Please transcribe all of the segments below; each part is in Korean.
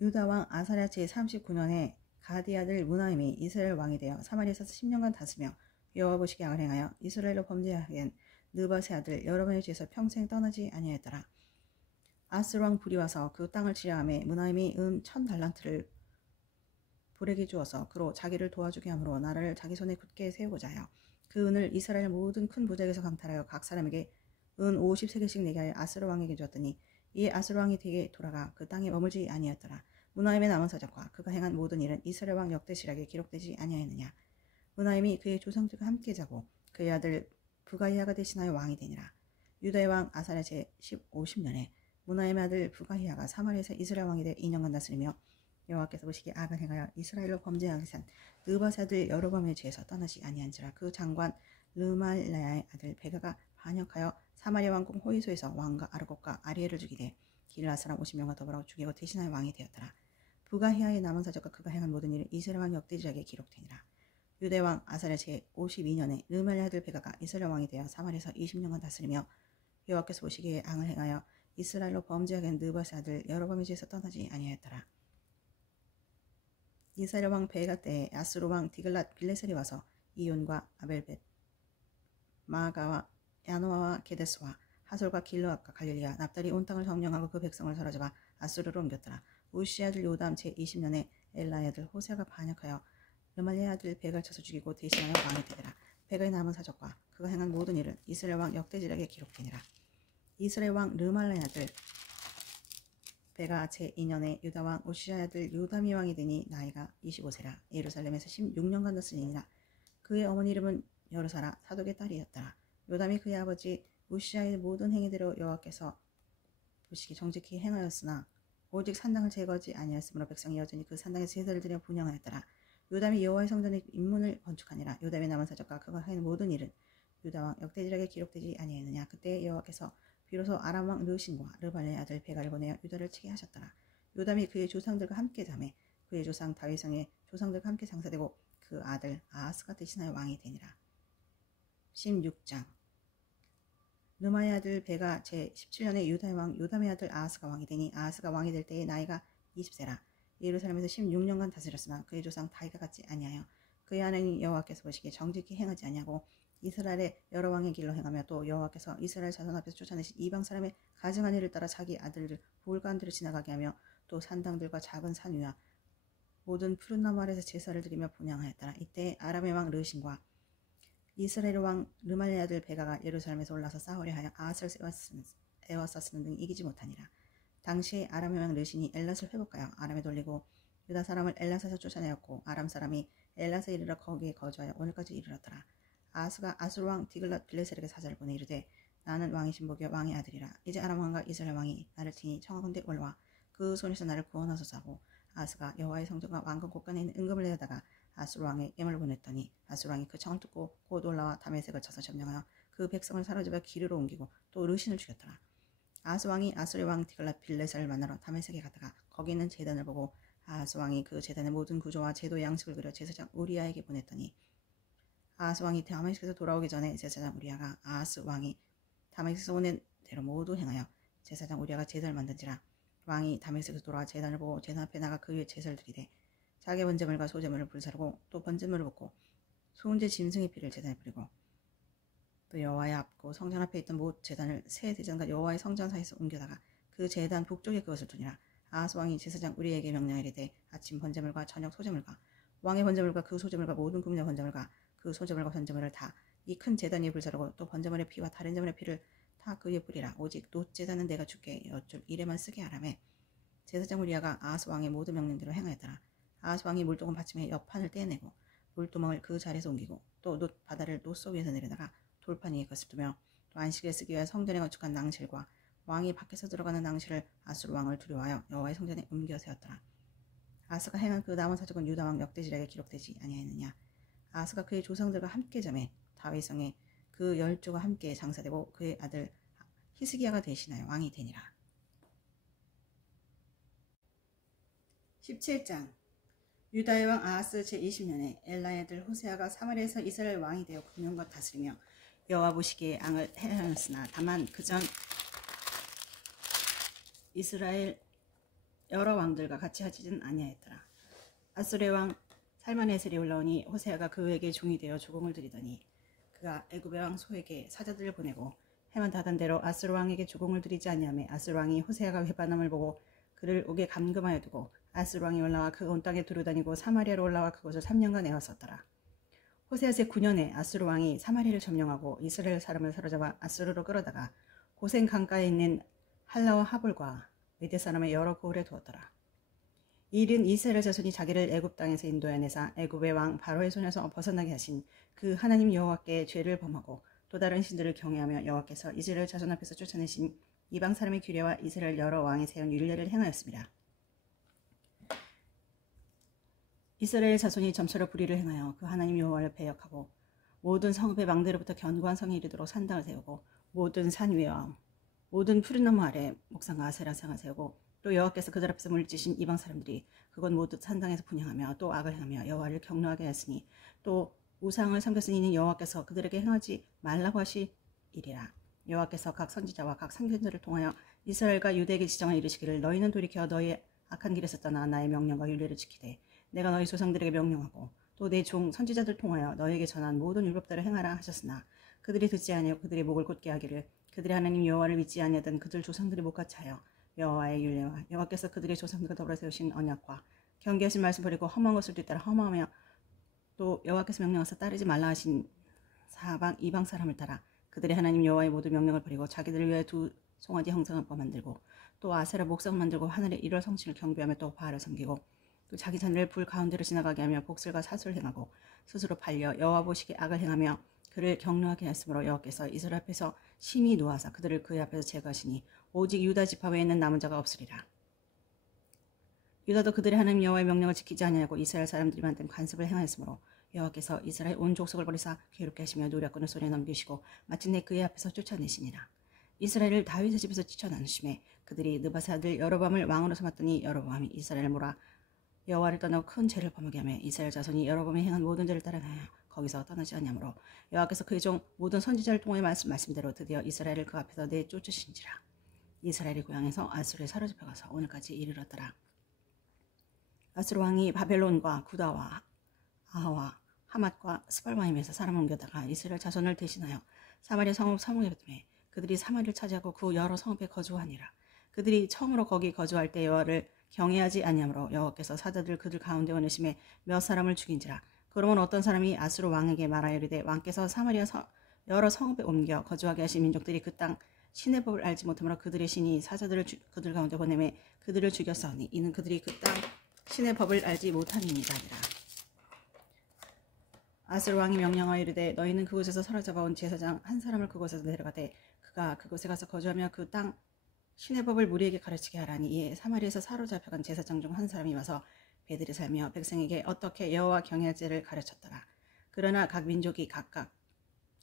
유다 왕 아사랴 제39년에 가디 아들 무나임이 이스라엘 왕이 되어 사마리아에서 10년간 다스며 여호와 보시기에 악을 행하여 이스라엘로 범죄하게 느밧의 아들 여로보암의 죄에서 평생 떠나지 아니하였더라. 아스르 왕 불이 와서 그 땅을 치려하매 무나임이 은 1000달란트를 불에게 주어서 그로 자기를 도와주게 하므로 나라를 자기 손에 굳게 세우고자 하여 그 은을 이스라엘 모든 큰 부족에서 강탈하여 각 사람에게 은 50세겔씩 내게 하여 아스르 왕에게 주었더니 이에 아스르 왕이 되게 돌아가 그 땅에 머물지 아니하였더라. 무나임의 남은 사적과 그가 행한 모든 일은 이스라엘 왕 역대시락에 기록되지 아니하였느냐. 무나임이 그의 조상들과 함께 자고 그의 아들 부가히야가 대신하여 왕이 되니라. 유다의 왕 아사랴 제50년에 무나임의 아들 부가히야가 사마리아에서 이스라엘 왕이 되어 2년간 다스리며 여호와께서 보시기에 악을 행하여 이스라엘로 범죄하게 산 느밧의 아들 여로보암의 죄에서 떠나지 아니한지라. 그 장관 르말라야의 아들 베가가 반역하여 사마리아 왕궁 호이소에서 왕과 아르곡과 아리엘을 죽이되 길라 사람 50명과 더불어 죽이고 대신하여 왕이 되었더라. 부가히야의 남은 사적과 그가 행한 모든 일은 이스라엘 왕 역대지략에 기록되니라. 유대 왕 아사랴 제52년에 르말라야의 아들 베가가 이스라엘 왕이 되어 사마리아에서 20년간 다스리며 여호와께서 보시기에 악을 행하여 이스라엘로 범죄하게 한 느밧의 아들 여로보암의 죄에서 떠나지 아니하였더라. 이스라엘 왕 베가 때에 아스루 왕 디글랏 빌레셀이 와서 이온과 아벨벳 마아가와 야노아와 게데스와 하솔과 길르앗과 갈릴리와 납달이 온 땅을 점령하고 그 백성을 사로잡아 아수르로 옮겼더라. 우시의 아들 요담 제20년에 엘라의 아들 호세아가 반역하여 르말리아의 아들 베가를 쳐서 죽이고 대신하여 왕이 되더라. 베가의 남은 사적과 그가 행한 모든 일은 이스라엘 왕 역대지략에 기록되니라. 이스라엘 왕 르말라의 아들 베가 제2년에 유다 왕 우시아의 아들 요담이 왕이 되니 나이가 25세라. 예루살렘에서 16년간 다스리니라. 그의 어머니 이름은 여르사라 사독의 딸이었더라. 요담이 그의 아버지 우시아의 모든 행위대로 여호와께서 보시기 정직히 행하였으나 오직 산당을 제거하지 아니하였으므로 백성이 여전히 그 산당에서 제사를 드려 분향하였더라. 요담이 여호와의 성전의 입문을 건축하니라. 요담의 남은 사적과 그가 한 모든 일은 유다 왕 역대지략에 기록되지 아니하였느냐. 그때 여호와께서 비로소 아람 왕 르신과 르발의 아들 베가를 보내어 유다를 치게 하셨더라. 요담이 그의 조상들과 함께 자매 그의 조상 다윗성의 조상들과 함께 장사되고 그 아들 아하스가 대신하여 왕이 되니라. 16장 르마의 아들 베가 제17년에 유다의 왕 요담의 아들 아하스가 왕이 되니 아하스가 왕이 될 때의 나이가 20세라. 예루살렘에서 16년간 다스렸으나 그의 조상 다윗과 같지 아니하여 그의 하나님 여호와께서 보시기에 정직히 행하지 아니하고 이스라엘의 여러 왕의 길로 행하며 또 여호와께서 이스라엘 자손 앞에서 쫓아내신 이방 사람의 가증한 일을 따라 자기 아들들 볼간들을 지나가게 하며 또 산당들과 작은 산 위와 모든 푸른 나무 아래서 제사를 드리며 분향하였더라. 이때 아람의 왕 르신과 이스라엘 왕 르말리아의 아들 베가가 예루살렘에서 올라서 싸우려 하여 아하스를 에워쌌으는 등 이기지 못하니라. 당시에 아람의 왕 르신이 엘랏을 회복하여 아람에 돌리고 유다 사람을 엘랏에서 쫓아내었고 아람 사람이 엘랏에 이르러 거기에 거주하여 오늘까지 이르렀더라. 아하스가 아수르 왕 디글랏 빌레셀에게 사자를 보내 이르되 나는 왕이신 보기에 왕의 아들이라. 이제 아람 왕과 이스라엘 왕이 나를 치니 청하건대 올라와 그 손에서 나를 구원하소서 하고 아하스가 여호와의 성전과 왕궁 곳간에 있는 은금을 내다가 아수르 왕의 예물을 보냈더니 아수르 왕이 그 청을 듣고 곧 올라와 다메섹을 쳐서 점령하여 그 백성을 사로잡아 기르로 옮기고 또 르신을 죽였더라. 아하스 왕이 아수르 왕 디글랏 빌레셀을 만나러 다메섹에 갔다가 거기 있는 제단을 보고 아하스 왕이 그 제단의 모든 구조와 제도의 양식을 그려 제사장 우리아에게 보냈더니 아하스 왕이 다메섹에서 돌아오기 전에 제사장 우리아가 아하스 왕이 다메섹에서 오는 대로 모두 행하여 제사장 우리아가 제단을 만든지라. 왕이 다메섹에서 돌아와 제단을 보고 제단 앞에 나가 그 위에 제사를 드리되 자기 번제물과 소제물을 불사르고 또 번제물을 붓고 소은제 짐승의 피를 제단에 뿌리고 또 여호와의 앞고 성전 앞에 있던 못 제단을 새 대전과 여호와의 성전 사이에서 옮겨다가 그 제단 북쪽에 그것을 두니라. 아하스 왕이 제사장 우리에게 명령하리되 아침 번제물과 저녁 소제물과 왕의 번제물과 그 소제물과 모든 국민의 번제물과 그 소제물과 번제물을 다 이 큰 제단 위에 불사르고 또 번제물의 피와 다른 제물의 피를 다 그 위에 뿌리라. 오직 놋 제단은 내가 주께 여쭐 이래만 쓰게 하라매 제사장 우리아가 아하스 왕의 모든 명령대로 행하였더라. 아하스 왕이 물동은 받침에 옆판을 떼내고 물두멍을 그 자리에서 옮기고 또 놋 바다를 놋속 위에서 내려다가 돌판 위에 것을 두며 또 안식에 쓰기 위해 성전에 건축한 낭실과 왕이 밖에서 들어가는 낭실을 아수르 왕을 두려워하여 여호와의 성전에 옮겨 세웠더라. 아하스가 행한 그 남은 사적은 유다 왕 역대지략에 기록되지 아니하였느냐. 아하스가 그의 조상들과 함께 잠에 다윗성에 그 10조가 함께 장사되고 그의 아들 히스기야가 대신하여 왕이 되니라. 17장 유다의 왕 아하스 제20년에 엘라의 아들 호세아가 사마리아에서 이스라엘 왕이 되어 9년간 다스리며 여호와 보시기에 악을 행하였으나 다만 그전 이스라엘 여러 왕들과 같이 하지는 아니하였더라. 아수르의 왕 살마네셀이 올라오니 호세아가 그에게 종이 되어 조공을 드리더니 그가 애굽의 왕 소에게 사자들을 보내고 해만 다던 대로 아수르 왕에게 조공을 드리지 아니하매 아수르 왕이 호세아가 회반함을 보고 그를 옥에 감금하여 두고 아수르 왕이 올라와 그 온 땅에 두루다니고 사마리아로 올라와 그곳을 3년간 애웠었더라. 호세아 제9년에 아수르 왕이 사마리아를 점령하고 이스라엘 사람을 사로잡아 아수르로 끌어다가 고센 강가에 있는 할라와 하볼과 메대 사람의 여러 고을에 두었더라. 이 일은 이스라엘 자손이 자기를 애굽 땅에서 인도해내사 애굽의 왕 바로의 손에서 벗어나게 하신 그 하나님 여호와께 죄를 범하고 또 다른 신들을 경외하며 여호와께서 이스라엘 자손 앞에서 쫓아내신 이방 사람의 규례와 이스라엘 여러 왕이 세운 율례를 행하였습니다. 이스라엘 자손이 점차로 불의를 행하여 그 하나님 여호와를 배역하고 모든 성읍의 망대로부터 견고한 성에 이르도록 산당을 세우고 모든 산 위와 모든 푸른나무 아래 목상과 아세라상을 세우고 또 여호와께서 그들 앞에서 물리치신 이방 사람들이 그건 모두 산당에서 분향하며 또 악을 행하며 여호와를 경노하게 하였으니 또 우상을 섬겼으니 이는 여호와께서 그들에게 행하지 말라고 하시리라. 여호와께서 각 선지자와 각 선견자를 통하여 이스라엘과 유대에게 지정하여 이르시기를 너희는 돌이켜 너희의 악한 길에서 떠나 나의 명령과 율례를 지키되 내가 너희 조상들에게 명령하고 또 내 종 선지자들 통하여 너희에게 전한 모든 율법대로 행하라 하셨으나 그들이 듣지 아니하고 그들의 목을 곧게 하기를 그들의 하나님 여호와를 믿지 아니하던 그들 조상들이 못같이 하여 여호와의 율례와 여호와께서 그들의 조상들과 더불어 세우신 언약과 경계하신 말씀 버리고 험한 것을 뒤따라 험하며 또 여호와께서 명령하사 따르지 말라 하신 사방 이방 사람을 따라 그들의 하나님 여호와의 모든 명령을 버리고 자기들을 위하여 두 송아지 형상을 만들고 또 아세라 목상 만들고 하늘의 일월 성신을 경배하며 또 바알을 섬기고 또 자기 자녀를 불 가운데로 지나가게 하며 복술과 사술을 행하고 스스로 팔려 여호와 보시기에 악을 행하며 그를 경노하게 하였으므로 여호와께서 이스라엘 앞에서 심히 노하사 그들을 그의 앞에서 제거하시니 오직 유다 지파 외에는 남은 자가 없으리라. 유다도 그들의 하나님 여호와의 명령을 지키지 아니하고 이스라엘 사람들이 만든 관습을 행하였으므로 여호와께서 이스라엘 온 족속을 버리사 괴롭게 하시며 노략군을 손에 넘기시고 마침내 그의 앞에서 쫓아내시니라. 이스라엘을 다윗의 집에서 쫓아나누심에 그들이 느바세 아들 여로보암을 왕으로 삼았더니 여로보암이 이스라엘을 몰아 여호와를 떠나고 큰 죄를 범하게 하며 이스라엘 자손이 여로보암이 행한 모든 죄를 따라하여 거기서 떠나지 아니하므로 여호와께서 그의 종 모든 선지자를 통해 말씀대로 드디어 이스라엘을 그 앞에서 내쫓으신지라. 이스라엘이 고향에서 아수르에 사로잡혀가서 오늘까지 이르렀더라. 아수르 왕이 바벨론과 구다와 아하와 하맛과 스발마임에서 사람을 옮겨다가 이스라엘 자손을 대신하여 사마리아 성읍 사목에 뱉음에 그들이 사마리아를 차지하고 그 여러 성읍에 거주하니라. 그들이 처음으로 거기 거주할 때 여호와를 경외하지 아니하므로 여호와께서 사자들 그들 가운데 보내심에 몇 사람을 죽인지라. 그러면 어떤 사람이 아수르 왕에게 말하여 이르되 왕께서 사마리아 여러 성읍에 옮겨 거주하게 하신 민족들이 그 땅 신의 법을 알지 못하므로 그들의 신이 사자들을 그들 가운데 보내매 그들을 죽였사오니 이는 그들이 그 땅 신의 법을 알지 못함이니라. 아수르 왕이 명령하여 이르되 너희는 그곳에서 사로잡아온 제사장 한 사람을 그곳에서 내려가되 그가 그곳에 가서 거주하며 그 땅 신의 법을 무리에게 가르치게 하라니. 이에 사마리아에서 사로잡혀간 제사장 중 한 사람이 와서 배들이 살며 백성에게 어떻게 여호와 경외할지를 가르쳤더라. 그러나 각 민족이 각각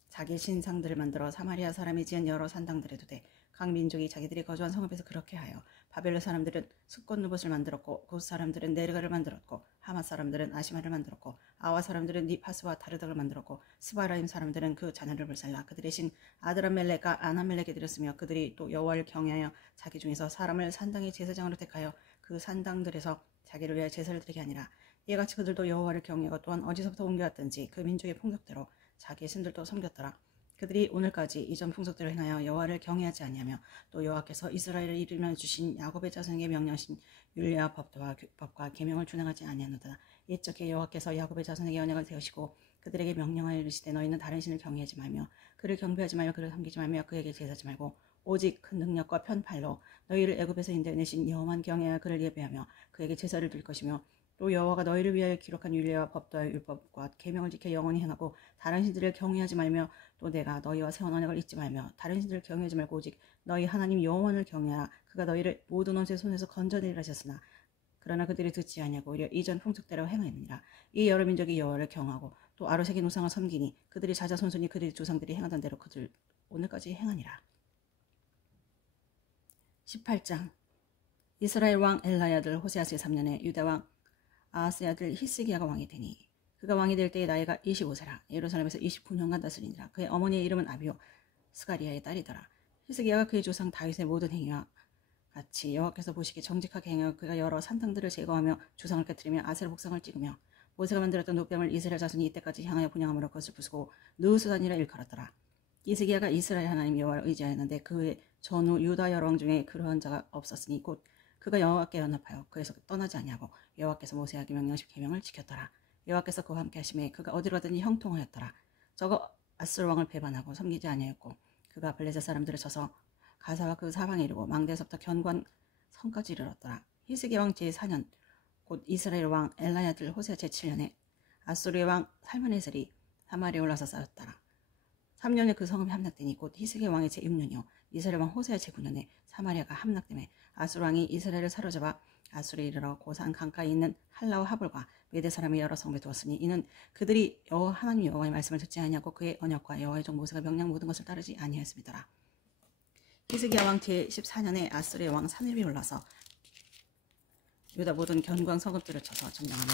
자기 신상들을 만들어 사마리아 사람이 지은 여러 산당들에 두되 각 민족이 자기들이 거주한 성읍에서 그렇게 하여 바벨론 사람들은 숫꽃 누봇을 만들었고 굿 사람들은 네르가를 만들었고 하맛 사람들은 아시마를 만들었고 아와 사람들은 니파스와 다르닥을 만들었고 스바라임 사람들은 그 자녀를 불살라 그들의 신 아드람멜렉과 아나멜렉에 드렸으며 그들이 또 여호와를 경외하여 자기 중에서 사람을 산당의 제사장으로 택하여 그 산당들에서 자기를 위하여 제사를 드리게 하니라. 이같이 그들도 여호와를 경외하고 또한 어디서부터 옮겨왔든지 그 민족의 풍속대로 자기의 신들도 섬겼더라. 그들이 오늘까지 이전 풍속대로 행하여 여호와를 경외하지 아니하며 또 여호와께서 이스라엘을 이루며 주신 야곱의 자손에게 명령하신 율례와 법과 계명을 준행하지 아니하노다. 옛적에 여호와께서 야곱의 자손에게 언약을 세우시고 그들에게 명령하여 이르시되 너희는 다른 신을 경외하지 말며 그를 경배하지 말며 그를 섬기지 말며 그에게 제사하지 말고 오직 큰 능력과 편팔로 너희를 애굽에서 인도해내신 여호와만 경외하여 그를 예배하며 그에게 제사를 드릴 것이며 또 여호와가 너희를 위하여 기록한 율례와 법도와 율법과 계명을 지켜 영원히 행하고 다른 신들을 경외하지 말며 또 내가 너희와 세운 언약을 잊지 말며 다른 신들을 경외하지 말고 오직 너희 하나님 여호와를 경외하라. 그가 너희를 모든 원수의 손에서 건져내리라 하셨으나 그러나 그들이 듣지 아니하고 오히려 이전 풍속대로 행하니라. 이 여러 민족이 여호와를 경하고 또 아로새긴 우상을 섬기니 그들이 자자손손이 그들의 조상들이 행하던 대로 그들 오늘까지 행하니라. 18장. 이스라엘 왕 엘라의 아들 호세아 제3년에 유다 왕 아하스의 아들 히스기야가 왕이 되니 그가 왕이 될 때의 나이가 25세라. 예루살렘에서 29년간 다스리니라. 그의 어머니의 이름은 아비요 스가리아의 딸이더라. 히스기야가 그의 조상 다윗의 모든 행위와 같이 여호와께서 보시기에 정직하게 행하여 그가 여러 산당들을 제거하며 주상을 깨뜨리며 아세라 복상을 찍으며 모세가 만들었던 노뱀을 이스라엘 자손이 이때까지 향하여 분향함으로 그것을 부수고 느수단이라 일컬었더라. 히스기야가 이스라엘 하나님 여호와를 의지하였는데 그의 전후 유다 여러 왕 중에 그러한 자가 없었으니 곧 그가 여호와께 연합하여 그에서 떠나지 아니하고 여호와께서 모세에게 명령하신 계명을 지켰더라. 여호와께서 그와 함께 하심에 그가 어디로 가든지 형통하였더라. 저거 아스루 왕을 배반하고 섬기지 아니하였고 그가 블레셋 사람들을 쳐서 가사와 그 사방에 이르고 망대에서부터 견고한 성까지 이르렀더라. 히스기야 왕 제4년 곧 이스라엘 왕 엘라의 아들 호세아 제7년에 아수르의 왕 살만에셀이 사마리아에 올라서 싸웠더라. 3년에 그 성읍이 함락되니 곧 히스기야 왕의 제6년이요 이스라엘 왕 호세아 제9년에 사마리아가 함락되매 아수르 왕이 이스라엘을 사로잡아 아수르에 이르러 고산 강가에 있는 할라와 하볼과 메대 사람의 여러 성읍에 두었으니 이는 그들이 여호와 하나님 여호와의 말씀을 듣지 아니하고 그의 언약과 여호와의 종 모세가 명령 모든 것을 따르지 아니하였음이더라. 히스기야 왕 제14년에 아수르의 왕 산헤립이 올라서 유다 모든 견고한 성읍들을 쳐서 점령하며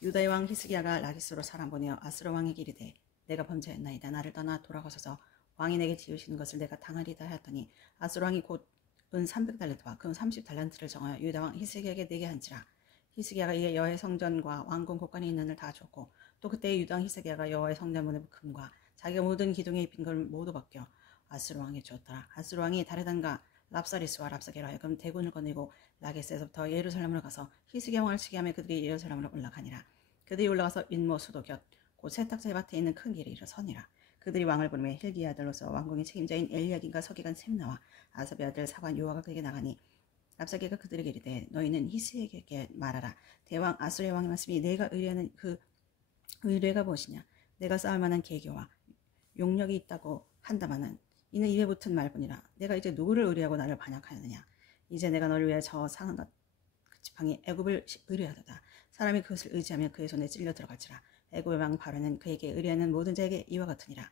유다의 왕 히스기야가 라기스로 사람 보내어 아수르 왕에게 이르되 내가 범죄했나이다. 나를 떠나 돌아가소서. 왕이 내게 지으시는 것을 내가 당하리다 하였더니 아수르 왕이 곧 은 300달란트와 금 30달란트를 정하여 유다 왕 히스기야에게 내게 한지라. 히스기야가 이에 여호와의 성전과 왕궁 곳간에 있는 을 다 줬고 또 그때 유다 왕 히스기야가 여호와의 성전 문의 금과 자기가 모든 기둥에 입힌 걸 모두 벗겨 아수르 왕에 주었더라. 아수르 왕이 다레단과 랍사리스와 랍사게로 하여금 대군을 거느리고 라게스에서부터 예루살렘으로 가서 히스기야 왕을 치게 하며 그들이 예루살렘으로 올라가니라. 그들이 올라가서 인모 수도 곁 곧 세탁자의 밭에 있는 큰 길에 이르서니라. 그들이 왕을 부르매 힐기야 아들로서 왕궁의 책임자인 엘리야긴과 서기관 셈나와 아사비 아들 사관 요아가 그에게 나가니 랍사게가 그들에게 이르되 너희는 히스기야에게 말하라. 대왕 아수르의 왕의 말씀이 내가 의뢰하는 그 의뢰가 무엇이냐. 내가 쌓을 만한 계교와 용력이 있다고 한다마는 이는 입에 붙은 말뿐이라. 내가 이제 누구를 의뢰하고 나를 반역하느냐. 이제 내가 너를 위해 저 상한 것 지팡이 애굽을 의뢰하도다. 사람이 그것을 의지하며 그의 손에 찔려 들어갈지라. 애굽의 왕 바로는 그에게 의뢰하는 모든 자에게 이와 같으니라.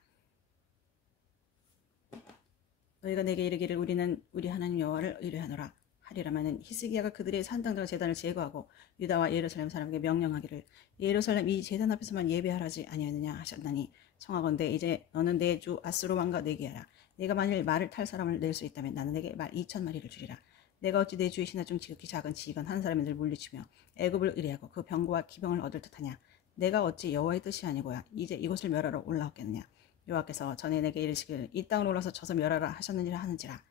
너희가 내게 이르기를 우리는 우리 하나님 여호와를 의뢰하노라 하리라마는 히스기야가 그들의 산당들과 제단을 제거하고 유다와 예루살렘 사람에게 명령하기를 예루살렘 이 제단 앞에서만 예배하라지 아니하느냐 하셨나니 청하건대 이제 너는 내 주 아수르 왕과 내기하라. 내가 만일 말을 탈 사람을 낼 수 있다면 나는 내게 말 2,000마리를 주리라. 내가 어찌 내 주의 신하 중 지극히 작은 지휘관 한 사람을 물리치며 애굽을 의뢰하고 그 병거와 기병을 얻을 듯하냐. 내가 어찌 여호와의 뜻이 아니고야 이제 이곳을 멸하러 올라왔겠느냐. 여호와께서 전에 내게 이르시기를 이 땅을 올라서 쳐서 멸하라 하셨느니라 하는지라.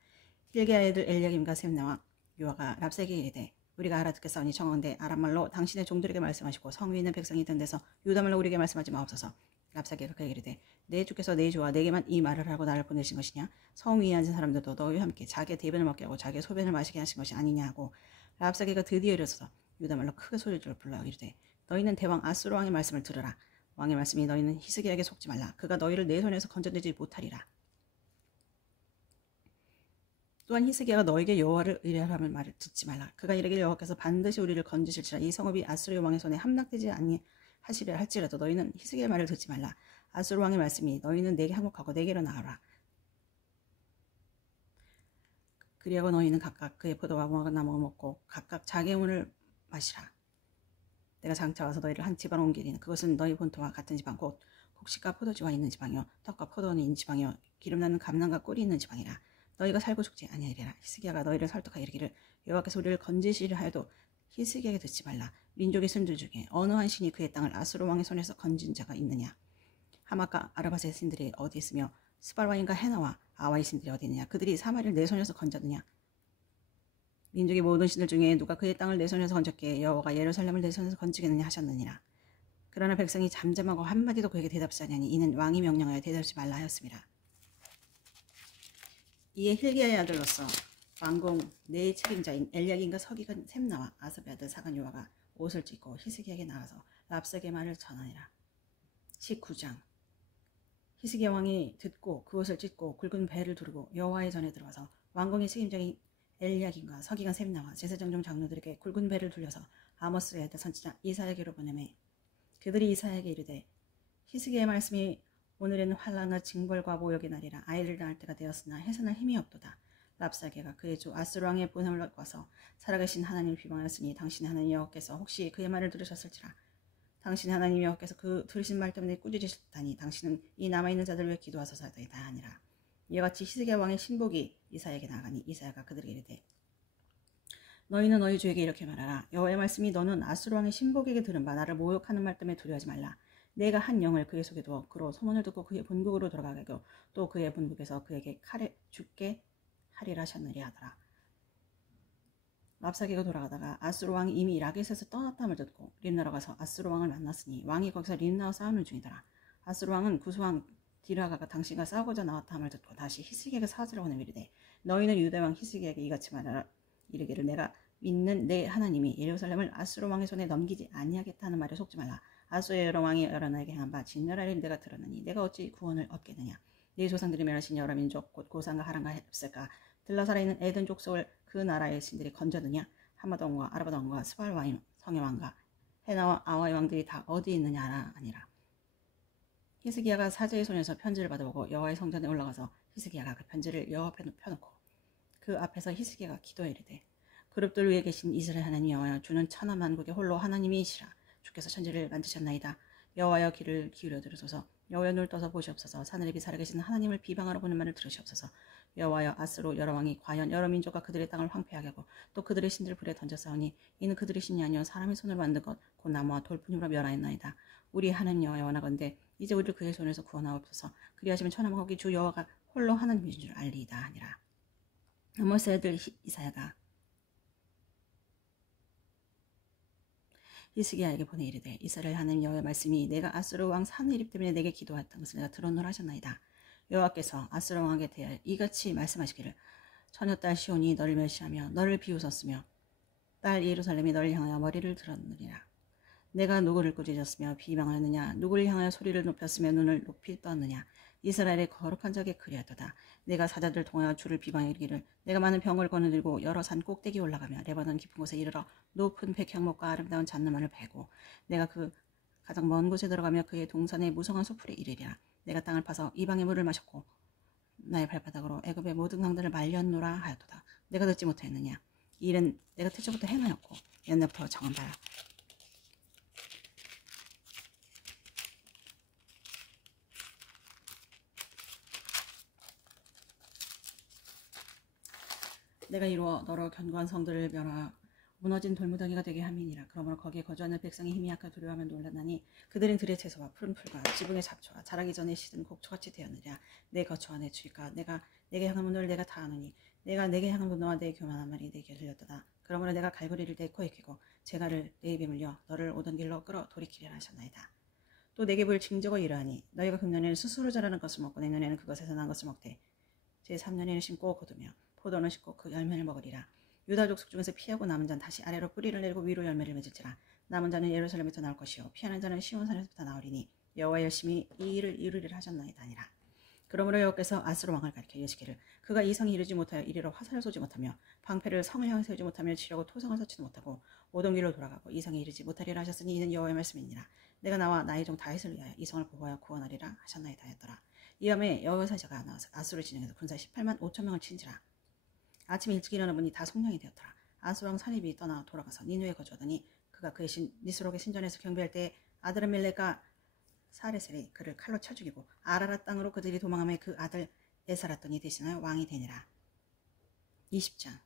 힐기야의 애들 엘리야김과 셈나와 요아가 랍사게에게 이르되 우리가 알아듣겠사오니 청하건대 아람말로 당신의 종들에게 말씀하시고 성위 있는 백성이 있던 데서 유다말로 우리에게 말씀하지 마옵소서. 랍사게가 그에게 이르되 내 주께서 내 주와 내게만 이 말을 하고 나를 보내신 것이냐. 성 위에 앉은 사람들도 너희와 함께 자기의 대변을 먹게 하고 자기의 소변을 마시게 하신 것이 아니냐 하고 랍사게가 드디어 일어서서 유다말로 크게 소리를 불러 이르되 너희는 대왕 아수르 왕의 말씀을 들으라. 왕의 말씀이 너희는 히스기야에게 속지 말라. 그가 너희를 내 손에서 건져내지 못하리라. 또한 히스기야가 너에게 여호와를 의뢰하라는 말을 듣지 말라. 그가 이르기를 여호와께서 반드시 우리를 건지실지라. 이 성읍이 아수르 왕의 손에 함락되지 아니하시려 할지라도 너희는 히스기야의 말을 듣지 말라. 아수르 왕의 말씀이 너희는 내게 항복하고 내게로 나아라. 그리하고 너희는 각각 그의 포도와 무화과나무를 먹고 각각 자기의 운을 마시라. 내가 장차 와서 너희를 한 지방 옮기리니 그것은 너희 본토와 같은 지방 곧 곡식과 포도주가 있는 지방이요 떡과 포도원이 있는 지방이요 기름나는 감람과 꿀이 있는 지방이라. 너희가 살고 죽지 아니하리라. 히스기야가 너희를 설득하여 이르기를 여호와께서 우리를 건지시려 하여도 히스기야에게 듣지 말라. 민족의 신들 중에 어느 한 신이 그의 땅을 아수르 왕의 손에서 건진 자가 있느냐. 하맛과 아르밧의 신들이 어디 있으며 스발와인과 헤나와 아와의 신들이 어디 있느냐. 그들이 사마리를 내 손에서 건졌느냐. 민족의 모든 신들 중에 누가 그의 땅을 내 손에서 건졌기에 여호와가 예루살렘을 내 손에서 건지겠느냐 하셨느니라. 그러나 백성이 잠잠하고 한마디도 그에게 대답지 아니하니 이는 왕이 명령하여 대답지 말라 하였습니다. 이에 힐기야의 아들로서 왕궁 내 책임자인 엘리야긴과 서기관 셈나와 아사비 아들 사간 요아가 옷을 찢고 히스기야에게 나가서 랍사게의 말을 전하니라. 19장. 히스기야 왕이 듣고 그 옷을 찢고 굵은 배를 두르고 여호와의 전에 들어가서 왕궁의 책임자인 엘리야긴과 서기관 셈나와 제사장 장로들에게 굵은 배를 돌려서 아모스의 아들 선지자 이사야에게로 보내매 그들이 이사야에게 이르되 히스기야의 말씀이 오늘에는 환난과 징벌과 모욕의 날이라. 아이를 낳을 때가 되었으나 해산할 힘이 없도다. 랍사게가 그의 주 아수르 왕의 본함을 얻고 와서 살아계신 하나님을 비방하였으니 당신의 하나님 여호와께서 혹시 그의 말을 들으셨을지라. 당신의 하나님 여호와께서 그 들으신 말 때문에 꾸짖으셨다니 당신은 이 남아있는 자들을 위해 기도하소서이다 하니라. 이와 같이 히스기야 왕의 신복이 이사야에게 나가니 이사야가 그들에게 이르되 너희는 너희 주에게 이렇게 말하라. 여호와의 말씀이 너는 아수르 왕의 신복에게 들은 바 나를 모욕하는 말 때문에 두려워하지 말라. 내가 한 영을 그의 속에 두어 그로 소문을 듣고 그의 본국으로 돌아가게 하고 또 그의 본국에서 그에게 칼에 죽게 하리라 하셨느니 하더라. 랍사게가 돌아가다가 아수르 왕이 이미 라겟에서 떠났다함을 듣고 림나로 가서 아수르 왕을 만났으니 왕이 거기서 림나와 싸우는 중이더라. 아수르 왕은 구수왕 디라가가 당신과 싸우고자 나왔다함을 듣고 다시 히스기야에게 사자를 보내 이르되 너희는 유다 왕 히스기야에게 이같이 말하라. 이르기를 내가 믿는 내 하나님이 예루살렘을 아수르 왕의 손에 넘기지 아니하겠다 하는 말에 속지 말라. 아수르의 여러 왕이 여러 나에게 행한 바 진멸하려 내가 들었느니 내가 어찌 구원을 얻겠느냐. 네 조상들이 멸하신 여러 민족 곧 고산과 하란과 헷셀과 들라 살아있는 에덴 족속을 그 나라의 신들이 건져느냐. 하마돈과 아르바돈과 스발 왕 성의 왕과 헤나와 아와의 왕들이 다 어디 있느냐 아니라. 히스기야가 사제의 손에서 편지를 받아보고 여호와의 성전에 올라가서 히스기야가 그 편지를 여호와 앞에 펴놓고 그 앞에서 히스기야가 기도해 이르되 그룹들 위에 계신 이스라엘 하나님 여호와여 주는 천하 만국의 홀로 하나님이시라. 주께서 천지를 만드셨나이다. 여호와여 귀를 기울여 들으소서. 여호와여 눈을 떠서 보시옵소서. 하늘에 살아계신 하나님을 비방하러 보는 말을 들으시옵소서. 여호와여 아수르 여러 왕이 과연 여러 민족과 그들의 땅을 황폐하게 하고 또 그들의 신들을 불에 던졌사오니 이는 그들의 신이 아니요 사람의 손으로 만든 것 곧 나무와 돌뿐이로 멸하였나이다. 우리 하나님 여호와여 원하건대 이제 우리를 그의 손에서 구원하옵소서. 그리하시면 천하만국의 주 여호와가 홀로 하나님이신 줄 알리이다 하니라. 아모스의 아들 이사야가 히스기야에게 보내 이르되 이스라엘 하나님 여호와의 말씀이 내가 아수르 왕 산헤립 때문에 내게 기도했던 것을 내가 들었노라 하셨나이다. 여호와께서 아수르 왕에게 대하여 이같이 말씀하시기를 처녀딸 시온이 너를 멸시하며 너를 비웃었으며 딸 예루살렘이 너를 향하여 머리를 들었느니라. 내가 누구를 꾸짖었으며 비방하였느냐. 누구를 향하여 소리를 높였으며 눈을 높이 떴느냐. 이스라엘의 거룩한 자에게 그리하도다. 내가 사자들 통하여 주를 비방해 이르기를 내가 많은 병을 거느들고 여러 산 꼭대기 올라가며 레바논 깊은 곳에 이르러 높은 백향목과 아름다운 잣나무를 베고 내가 그 가장 먼 곳에 들어가며 그의 동산의 무성한 소풀에 이르리라. 내가 땅을 파서 이방의 물을 마셨고 나의 발바닥으로 애굽의 모든 강들을 말렸노라 하였도다. 내가 듣지 못하였느냐. 이 일은 내가 태초부터 행하였고 옛날부터 정한 바라. 내가 이루어 너로 견고한 성들을 멸하여 무너진 돌무더기가 되게 함이니라. 그러므로 거기에 거주하는 백성이 힘이 약하 두려워하며 놀라나니 그들은 들의 채소와 푸른 풀과 지붕의 잡초와 자라기 전에 시든 곡초같이 되었느니라. 내 거처와 내 주의가 내가 내게 향한 문을 내가 다 아노니 내가 내게 향한 분노와 내 교만한 말이 내게 들렸도다. 그러므로 내가 갈고리를 내 코에 끼고 제갈을 내 입에 물려 너를 오던 길로 끌어 돌이키리라 하셨나이다. 또 내게 볼 징조가 이러하니 너희가 금년에는 스스로 자라는 것을 먹고 내년에는 그것에서 난 것을 먹되 제3년에는 심고 거두며 포도는 심고 그 열매를 먹으리라. 유다 족속 중에서 피하고 남은 자는 다시 아래로 뿌리를 내리고 위로 열매를 맺을지라. 남은 자는 예루살렘에서 나올 것이요 피하는 자는 시온산에서부터 나오리니 여호와 열심히 이 일을 이루리라 하셨나이다 아니라. 그러므로 여호와께서 아수르 왕을 가리켜 이르시기를 그가 이 성이 이르지 못하여 이리로 화살을 쏘지 못하며 방패를 성을 향해 세우지 못하며 치려고 토성을 서치도 못하고 오던 길로 돌아가고 이 성이 이르지 못하리라 하셨으니 이는 여호와의 말씀이니라. 내가 나와 나의 종 다윗을 위하여 이 성을 보호하여 구원하리라 하셨나이다 하였더라. 이함에 여호와 사자가 나와서 아수르 진영에서 군사 18만 5천 명을 친지라. 아침에 일찍 일어나 보니 다 속량이 되었더라. 아수르 왕 산입이 떠나 돌아가서 니누에 거주하더니 그가 그의 니스록의 신전에서 경배할 때 아드람멜렉과 사레셀이 그를 칼로 쳐 죽이고 아라랏 땅으로 그들이 도망하며 그 아들 에사라돈이 대신하여 왕이 되니라. 20장.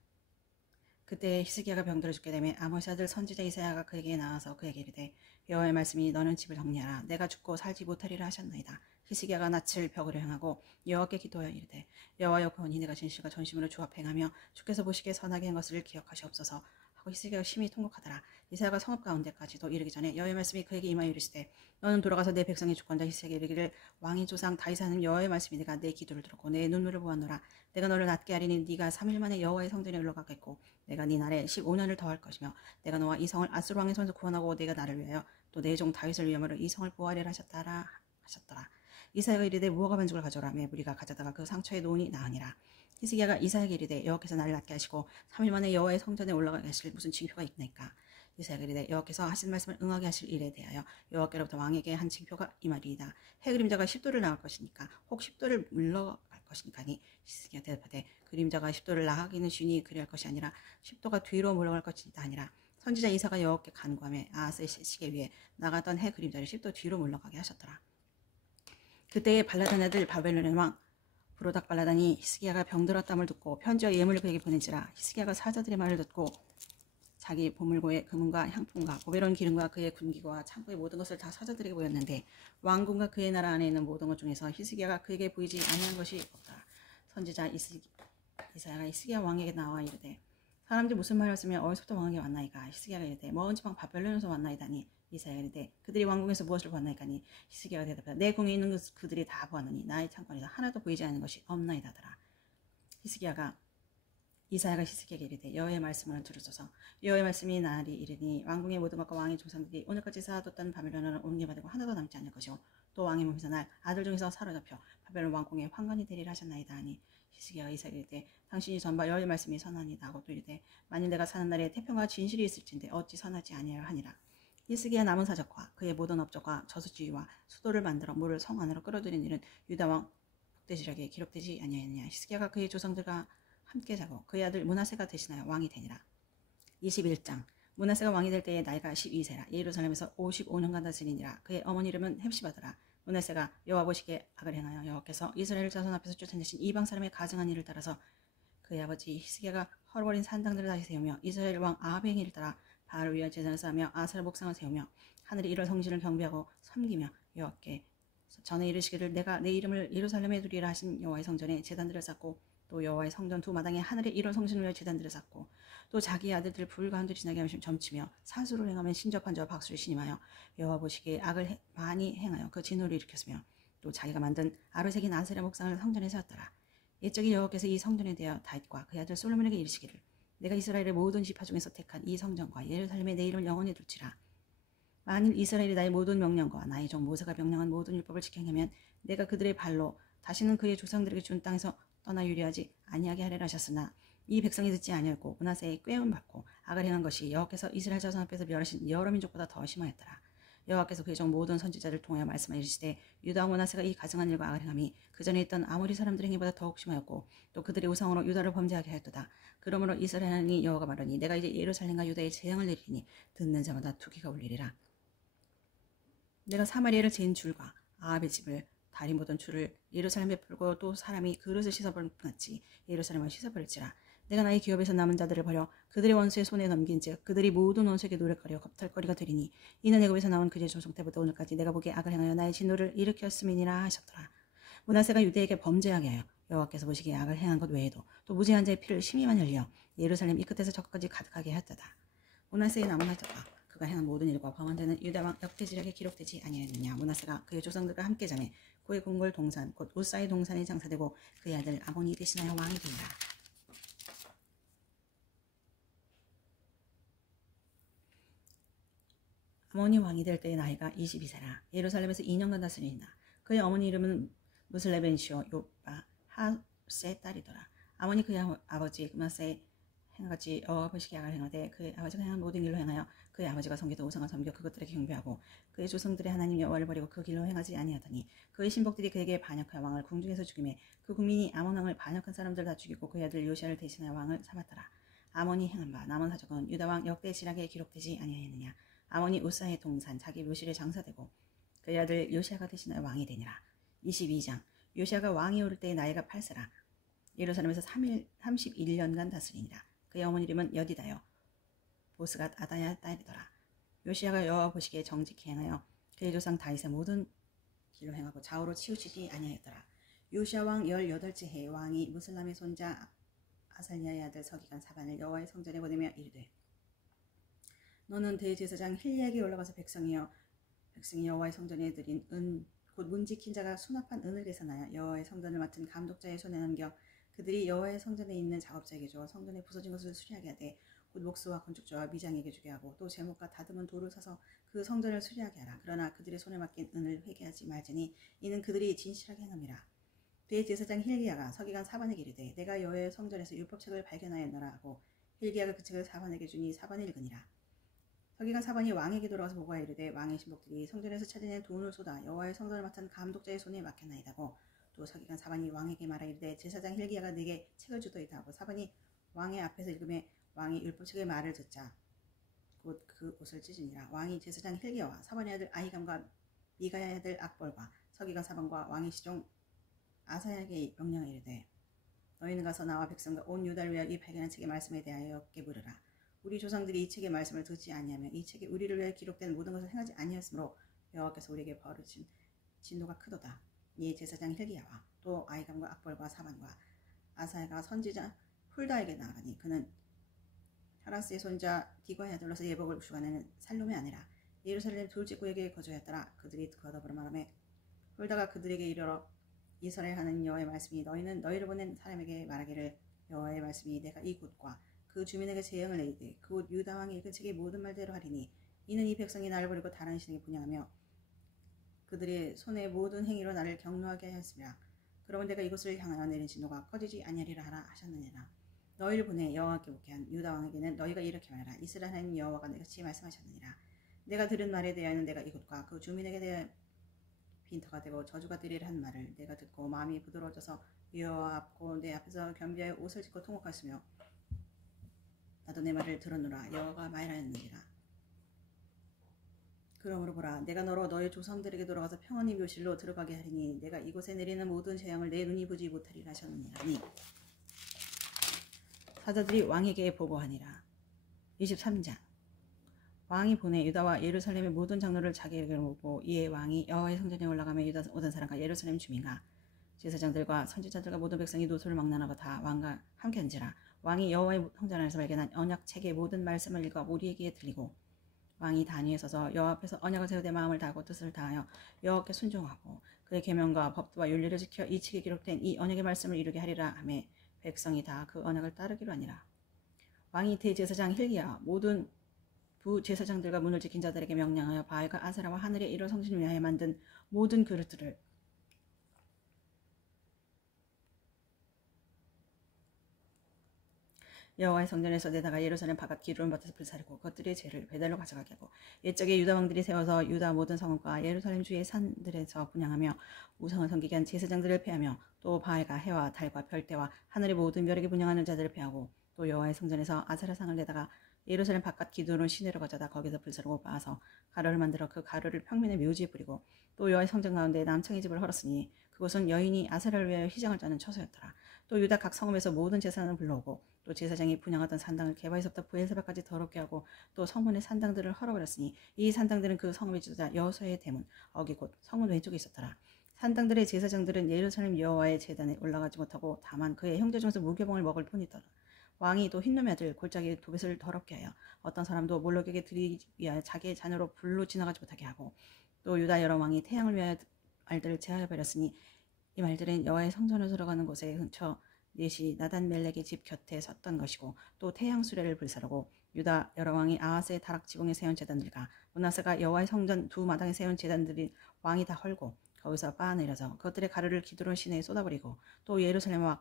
그때 히스기야가 병들어 죽게 되매 아모스 아들 선지자 이사야가 그에게 나와서 그에게 이르되 여호와의 말씀이 너는 집을 정리하라. 내가 죽고 살지 못하리라 하셨나이다. 히스기야가 낯을 벽으로 향하고 여호와께 기도하여 이르되 여호와여 구원이 내가 진실과 전심으로 주 앞에 행하며 주께서 보시기에 선하게 한 것을 기억하시옵소서 하고 히스기야가 심히 통곡하더라. 이사야가 성읍 가운데까지도 이르기 전에 여호와의 말씀이 그에게 임하여 이르시되 너는 돌아가서 내 백성의 주권자 히스기야에게 이르기를 왕의 조상 다윗 하는 여호와의 말씀이 내가 내 기도를 들었고 내 눈물을 보았노라. 내가 너를 낫게 하리니 네가 3일 만에 여호와의 성전에 올라가겠고 내가 네 날에 15년을 더할 것이며 내가 너와 이 성을 아수르 왕의 손에서 구원하고 내가 나를 위하여 또 내 종 다윗을 위하여 이 성을 보호하리라 하셨더라. 이사야가 이르되 무화과 반죽을 가져오라. 무리가 가져다가 그 상처에 놓으니 나으니라. 히스기야가 이사야에게 이르되 여호와께서 나를 낫게 하시고 3일 만에 여호와의 성전에 올라가게 하실 무슨 징표가 있나이까. 이사야가 이르되 여호와께서 하신 말씀을 응하게 하실 일에 대하여 여호와께로부터 왕에게 한 징표가 이 말이이다. 해 그림자가 10도를 나갈 것이니까 혹 10도를 물러갈 것이니까니. 히스기야 대답하되 그림자가 10도를 나가기는 쉬니 그리할 것이 아니라 10도가 뒤로 물러갈 것이다 아니라. 선지자 이사가 여호와께 간구하며 아하스의 시계 위에 나갔던 해 그림자를 10도 뒤로 물러가게 하셨더라. 그때에 발라단 아들 바벨론의 왕 부르닥발라다니 히스기야가 병들었담을 듣고 편지와 예물을 그에게 보낸지라. 히스기야가 사자들의 말을 듣고 자기 보물고의 금은과 향품과 보배로운 기름과 그의 군기와 창고의 모든 것을 다 사자들에게 보였는데 왕궁과 그의 나라 안에 있는 모든 것 중에서 히스기야가 그에게 보이지 아니한 것이 없다. 선지자 이사야가 히스기야 왕에게 나와 이르되 사람들이 무슨 말을 했으며 어디서부터 왕에게 왔나이까. 히스기야가 이르되 먼 지방 바벨론에서 왔나이다니. 이사야가 이르되 그들이 왕궁에서 무엇을 보았나이까니. 히스기야가 대답하되 내 궁에 있는 그들이 다 보았느니 나의 창고에서 하나도 보이지 않는 것이 없나이다더라. 이사야가 히스기야에게 이르되 여호와의 말씀을 들으소서. 여호와의 말씀이 나리 이르니 왕궁의 모든 것과 왕의 조상들이 오늘까지 쌓아뒀던 바벨론으로 옮겨받고 하나도 남지 않을 것이요 또 왕의 몸에서 날 아들 중에서 사로잡혀 바벨론 왕궁에 환관이 되리라 하셨나이다 하니 히스기야가 이사야에게 이르되 당신이 전바 여호와의 말씀이 선하니다 하고 또 이르되 만일 내가 사는 날에 태평과 진실이 있을진데 어찌 선하지 아니하여 하니라. 히스기야 남은 사적과 그의 모든 업적과 저수지와 수도를 만들어 물을 성 안으로 끌어들인 일은 유다 왕 북대지략에 기록되지 아니하였느냐. 히스기야가 그의 조상들과 함께 자고 그의 아들 므낫세가 대신하여 왕이 되니라. 21장 므낫세가 왕이 될 때에 나이가 12세라. 예루살렘에서 55년간 다스리니라. 그의 어머니 이름은 헵시바더라. 므낫세가 여호와 보시기에 악을 행하여 여호와께서 이스라엘 자손 앞에서 쫓아내신 이방 사람의 가증한 일을 따라서 그의 아버지 히스기야가 헐거린 산당들을 다시 세우며 이스라엘 왕 아합의 행위를 따라 바알을 위하여 제단을 쌓으며 아세라 목상을 세우며 하늘의 이런 성신을 경배하고 섬기며 여호와께 전에 이르시기를 내가 내 이름을 예루살렘에 두리라 하신 여호와의 성전에 제단들을 쌓고 또 여호와의 성전 두 마당에 하늘의 이런 성신을 위하여 제단들을 쌓고 또 자기 아들들 불 가운데 지나게 하시며 점치며 사수를 행하면 신접한 자와 박수를 신임하여 여호와 보시기에 악을 많이 행하여 그 진노를 일으켰으며 또 자기가 만든 아르색인 아세라 목상을 성전에 세웠더라. 옛적에 여호와께서 이 성전에 대하여 다윗과 그의 아들 솔로몬에게 이르시기를 내가 이스라엘의 모든 지파 중에서 택한 이 성전과 예루살렘에 내 이름을 영원히 둘지라. 만일 이스라엘이 나의 모든 명령과 나의 종 모세가 명령한 모든 율법을 지켜 행하면 내가 그들의 발로 다시는 그의 조상들에게 준 땅에서 떠나 유리하지 아니하게 하리라 하셨으나 이 백성이 듣지 아니하였고 므낫세의 꾀음 받고 악을 행한 것이 여호와께서 이스라엘 자손 앞에서 멸하신 여러 민족보다 더 심하였더라. 여호와께서 그의 종 모든 선지자를 통하여 말씀하시되 유다 왕 므낫세가 이 가증한 일과 악을 행함이 그 전에 있던 아모리 사람들의 행위보다 더욱 심하였고 또 그들의 우상으로 유다를 범죄하게 하였도다. 그러므로 이스라엘 하나님이 여호와가 말하니 내가 이제 예루살렘과 유다에 재앙을 내리니 듣는 자마다 투기가 울리리라. 내가 사마리아를 재인 줄과 아합의 집을 달이 묻은 줄을 예루살렘에 풀고 또 사람이 그릇을 씻어버린 것 같이 예루살렘을 씻어버릴지라. 내가 나의 기업에서 남은 자들을 버려 그들의 원수의 손에 넘긴즉 그들이 모든 원수에게 노력거려 겁탈거리가 되리니 이는 애굽에서 나온 그의 조상 때부터 오늘까지 내가 보기에 악을 행하여 나의 진노를 일으켰음이니라 하셨더라. 므낫세가 유대에게 범죄하게 하여 여호와께서 보시기에 악을 행한 것 외에도 또 무죄한 자의 피를 심히만 흘려 예루살렘 이 끝에서 저 끝까지 가득하게 하였도다. 므낫세의 남은 날짜가 그가 행한 모든 일과 범한되는 유다 왕 역대지략에 기록되지 아니하였느냐. 므낫세가 그의 조상들과 함께 자매 그의 궁궐 동산 곧 우사의 동산이 장사되고 그의 아들 아몬이 대신하여 왕이 되니라. 아몬이 왕이 될 때의 나이가 22세라. 예루살렘에서 2년간 다스리니라. 그의 어머니 이름은 무슬레벤시오 요바 하세 딸이더라. 아몬이 그의 아버지 므낫세의 행하같이 여호와 보시기에 악을 행하되 그의 아버지가 행한 모든 일로 행하여 그의 아버지가 섬기던 우상을 섬겨 그것들에게 경배하고 그의 조상들의 하나님 여호와를 버리고 그 길로 행하지 아니하더니 그의 신복들이 그에게 반역하여 왕을 궁중에서 죽이매 그 국민이 아몬 왕을 반역한 사람들 다 죽이고 그의 아들 요시아를 대신하여 왕을 삼았더라. 아몬이 행한 바 남은 사적은 유다 왕 역대 지략에 기록되지 아니하였느냐. 아몬이 우사의 동산 자기 묘실에 장사되고 그의 아들 요시아가 대신하여 왕이 되니라. 22장 요시아가 왕이 오를 때의 나이가 8세라. 예루살렘에서 31년간 다스리니라. 그의 어머니 이름은 여디다요 보스갓 아다야 딸이더라. 요시아가 여호와 보시기에 정직히 행하여 그의 조상 다윗의 모든 길로 행하고 좌우로 치우치지 아니하였더라. 요시아 왕 18째 해에 왕이 무슬람의 손자 아살리아의 아들 서기관 사반을 여호와의 성전에 보내며 이르되 너는 대제사장 힐리에게 올라가서 백성이 여호와의 성전에 드린 은 곧 문 지킨 자가 수납한 은을 계산하여 여호와의 성전을 맡은 감독자의 손에 넘겨 그들이 여호와의 성전에 있는 작업자에게 주어 성전에 부서진 것을 수리하게 하되 곧 목수와 건축자와 미장에게 주게 하고 또 제목과 다듬은 돌을 사서 그 성전을 수리하게 하라. 그러나 그들의 손에 맡긴 은을 회개하지 말지니 이는 그들이 진실하게 행함이라. 대제사장 힐기야가 서기관 사반에게 이르되 내가 여호와의 성전에서 율법책을 발견하였노라 하고 힐기야가 그 책을 사반에게 주니 사반이 읽으니라. 서기관 사반이 왕에게 돌아가서 보고하여 이르되 왕의 신복들이 성전에서 찾아낸 돈을 쏟아 여호와의 성전을 맡은 감독자의 손에 맡겼나이다고 또 서기관 사반이 왕에게 말하이르되 제사장 힐기야가 내게 책을 주더이다 하고 사반이 왕의 앞에서 읽음에 왕이 율법책의 말을 듣자 곧 그 옷을 찢으니라. 왕이 제사장 힐기야와 사반의 아들 아히감과 미가야의 아들 악볼과 서기관 사반과 왕의 시종 아사야에게 명령하여 이르되 너희는 가서 나와 백성과 온 유다를 위하여 이 발견한 책의 말씀에 대하여 여호와께 물으라. 우리 조상들이 이 책의 말씀을 듣지 아니하며 이 책에 우리를 위하여 기록된 모든 것을 행하지 아니하였으므로 여호와께서 우리에게 벌으신 진노가 크도다. 이 제사장 힐기야와 또 아이감과 악벌과 사반과 아사야가 선지자 훌다에게 나아가니 그는 하라스의 손자 디과의 아들로서 예복을 주관하는 살룸이 아니라 예루살렘 둘째 구에게 거주하였더라. 그들이 거더불어 말하며 훌다가 그들에게 이르러 이스라엘 하는 여호와의 말씀이 너희는 너희를 보낸 사람에게 말하기를 여호와의 말씀이 내가 이 곳과 그 주민에게 재앙을 내리되 그곳 유다 왕이 읽은 책의 모든 말대로 하리니 이는 이 백성이 나를 버리고 다른 신에게 분양하며 그들의 손의 모든 행위로 나를 경노하게 하였으리라. 그러면 내가 이곳을 향하여 내린 진노가 꺼지지 아니하리라 하라 하셨느니라. 너희를 보내 여호와께 복귀한 유다 왕에게는 너희가 이렇게 말하라. 이스라엘 하나님 여호와가 같이 말씀하셨느니라. 내가 들은 말에 대하여는 내가 이곳과 그 주민에게 대하여 빈터가 되고 저주가 되리라 한 말을 내가 듣고 마음이 부드러워져서 여호와 앞고 내 앞에서 겸비하여 옷을 찢고 통곡하였으며 나도 내 말을 들었노라. 여호와가 말하였느니라. 그러므로 보라, 내가 너로 너의 조상들에게 돌아가서 평안히 묘실로 들어가게 하리니 내가 이곳에 내리는 모든 재앙을 내 눈이 보지 못하리라 하셨느니라니. 사자들이 왕에게 보고하니라. 23장. 왕이 보내 유다와 예루살렘의 모든 장로를 자기에게 모으고 이에 왕이 여호와의 성전에 올라가며 유다 모든 사람과 예루살렘 주민과 제사장들과 선지자들과 모든 백성이 노소를 막론하고 다 왕과 함께 앉으라. 왕이 여호와의 성전 안에서 발견한 언약책의 모든 말씀을 읽어 우리에게 들리고 왕이 단위에 서서 여호와 앞에서 언약을 세우되 마음을 다하고 뜻을 다하여 여호와께 순종하고 그의 계명과 법도와 윤리를 지켜 이 책에 기록된 이 언약의 말씀을 이루게 하리라 하며 백성이 다 그 언약을 따르기로 하니라. 왕이 대제사장 힐기야 모든 부제사장들과 문을 지킨 자들에게 명령하여 바알과 아세라와 하늘의 이를 성신을 위하여 만든 모든 그릇들을 여호와의 성전에서 내다가 예루살렘 바깥 기름을 받아서 불사르고 그것들의 죄를 배달로 가져가게 하고 옛적에 유다 왕들이 세워서 유다 모든 성읍과 예루살렘 주의 산들에서 분향하며 우상을 섬기게 한 제사장들을 패하며 또 바알과 해와 달과 별대와 하늘의 모든 별에게 분향하는 자들을 패하고 또 여호와의 성전에서 아세라상을 내다가 예루살렘 바깥 기둥을 시내로 가져다 거기서 불사르고 빻아서 가루를 만들어 그 가루를 평면의 묘지에 뿌리고 또 여호와의 성전 가운데 남창의 집을 헐었으니 그곳은 여인이 아세라를 위하여 휘장을 짜는 처소였더라. 또 유다 각 성읍에서 모든 제사장을 불러오고 또 제사장이 분향하던 산당을 게바에서부터 부엘세바까지 더럽게 하고 또 성문의 산당들을 헐어버렸으니 이 산당들은 그 성읍의 지도자 여호수아의 대문 어기 곧 성문 왼쪽에 있었더라. 산당들의 제사장들은 예루살렘 여호와의 제단에 올라가지 못하고 다만 그의 형제 중에서 무교병을 먹을 뿐이더라. 왕이 또 흰놈의 아들 골짜기 도벳을 더럽게 하여 어떤 사람도 몰록에게 드리기 위하여 자기의 자녀로 불로 지나가지 못하게 하고 또 유다 여러 왕이 태양을 위하여 말들을 제하여 버렸으니 이 말들은 여호와의 성전으로 들어가는 곳에 근처 넷이 나단 멜렉의 집 곁에 섰던 것이고 또 태양 수레를 불사르고 유다 여러 왕이 아하스의 다락 지붕에 세운 제단들과 문하세가 여호와의 성전 두 마당에 세운 제단들이 왕이 다 헐고 거기서 빻아내려서 그것들의 가루를 기드론 시내에 쏟아버리고 또 예루살렘 왕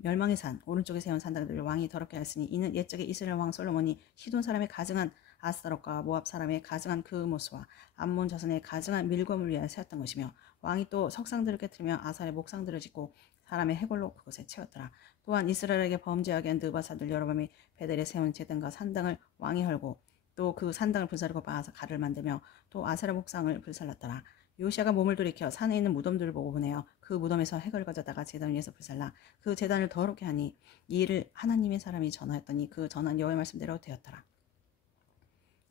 멸망의 산 오른쪽에 세운 산당들을 왕이 더럽게 하였으니 이는 옛적에 이스라엘 왕 솔로몬이 시돈 사람의 가증한 아스타롯과 모압 사람의 가증한 그모스와 암몬 자손의 가증한 밀검을 위하여 세웠던 것이며 왕이 또 석상들을 깨뜨리며 아살의 목상들을 짓고 사람의 해골로 그곳에 채웠더라. 또한 이스라엘에게 범죄하게 한 느바사들 여로밤이 베델에 세운 제단과 산당을 왕이 헐고 또 그 산당을 불사르고 빻아서 가를 만들며 또 아세라 목상을 불살랐더라. 요시아가 몸을 돌이켜 산에 있는 무덤들을 보고 보내어 그 무덤에서 핵을 가져다가 제단 위에서 불살라 그 제단을 더럽게 하니 이 일을 하나님의 사람이 전하였더니 그 전한 여호와의 말씀대로 되었더라.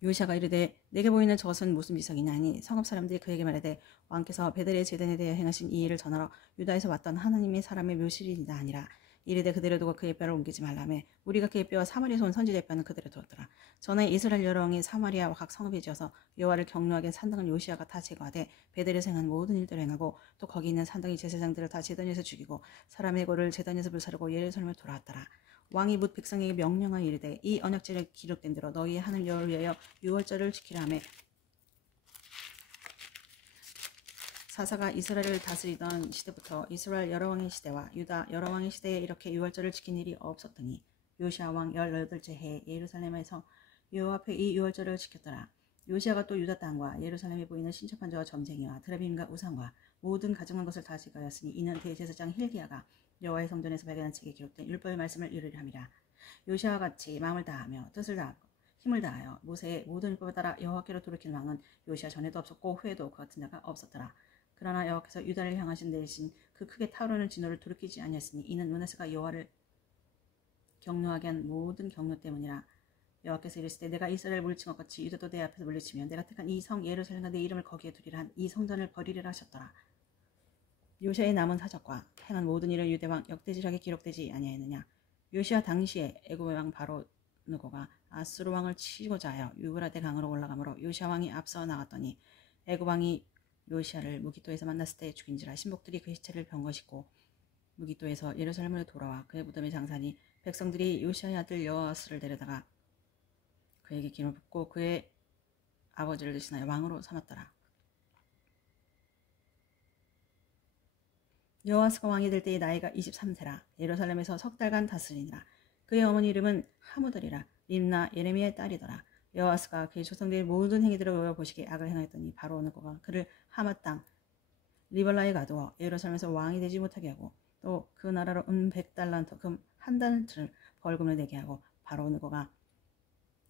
요시아가 이르되 내게 보이는 저것은 무슨 비석이냐 하니 성읍 사람들이 그에게 말하되 왕께서 베델의 제단에 대해 행하신 이 일을 전하러 유다에서 왔던 하나님의 사람의 묘실이니라 하니라. 이르되 그대로 두고 그의 뼈를 옮기지 말라며 우리가 그의 뼈와 사마리아에서 온 선지자의 뼈는 그대로 두었더라. 전에 이스라엘 여러 왕이 사마리아와 각 성읍에 지어서 여호와를 경노하게 산당을 요시아가 다 제거하되 베델에서 행한 모든 일들을 행하고 또 거기 있는 산당의 제사장들을 다 제단에서 죽이고 사람의 고를 제단에서 불사르고 예루살렘에 돌아왔더라. 왕이 묻 백성에게 명령하여 이르되 이 언약절에 기록된 대로 너희의 하늘 여호와를 위하여 유월절을 지키라 하며 사사가 이스라엘을 다스리던 시대부터 이스라엘 여러 왕의 시대와 유다 여러 왕의 시대에 이렇게 유월절을 지킨 일이 없었더니 요시아 왕 18째 해에 예루살렘에서 여호와 앞에 이 유월절을 지켰더라. 요시아가 또 유다 땅과 예루살렘에 보이는 신첩한 자와 점쟁이와 드라빔과 우상과 모든 가증한 것을 다 제거하였으니 이는 대제사장 힐기야가 여호와의 성전에서 발견한 책에 기록된 율법의 말씀을 이루리라 함이라. 요시아와 같이 마음을 다하며 뜻을 다하고 힘을 다하여 모세의 모든 율법에 따라 여호와께로 돌이킨 왕은 요시아 전에도 없었고 후에도 그 같은 자가 없었더라. 그러나 여호와께서 유다를 향하신 내리신 그 크게 타오르는 진노를 돌이키지 아니하였으니 이는 므낫세가 여호와를 격노하게 한 모든 격노 때문이라. 여호와께서 이르시되 내가 이스라엘을 물리친 것 같이 유다도 내 앞에서 물리치며 내가 택한 이 성 예루살렘과 내 이름을 거기에 두리라 한 이 성전을 버리리라 하셨더라. 요시아의 남은 사적과 행한 모든 일을 유대왕 역대지략에 기록되지 아니하였느냐. 요시아 당시에 애굽의 왕 바로 느고가 아수르 왕을 치고자 하여 유브라데 강으로 올라가므로 요시아 왕이 앞서 나갔더니 애굽 왕이 요시아를 무기토에서 만났을 때 죽인지라. 신복들이 그 시체를 병거싣고 무기토에서 예루살렘으로 돌아와 그의 무덤에 장사니 백성들이 요시아의 아들 여호아스를 데려다가 그에게 기름을 붓고 그의 아버지를 대신하여 왕으로 삼았더라. 여호아스가 왕이 될 때의 나이가 23세라. 예루살렘에서 석 달간 다스리니라. 그의 어머니 이름은 하무들이라. 림나 예레미야의 딸이더라. 여호아스가 그의 조상들의 모든 행위들을 외워 보시기에 악을 행하였더니 바로 느고가 그를 하맛 땅 리벌라에 가두어 예루살렘에서 왕이 되지 못하게 하고 또 그 나라로 100달란트 금 한 달을 벌금을 내게 하고 바로 느고가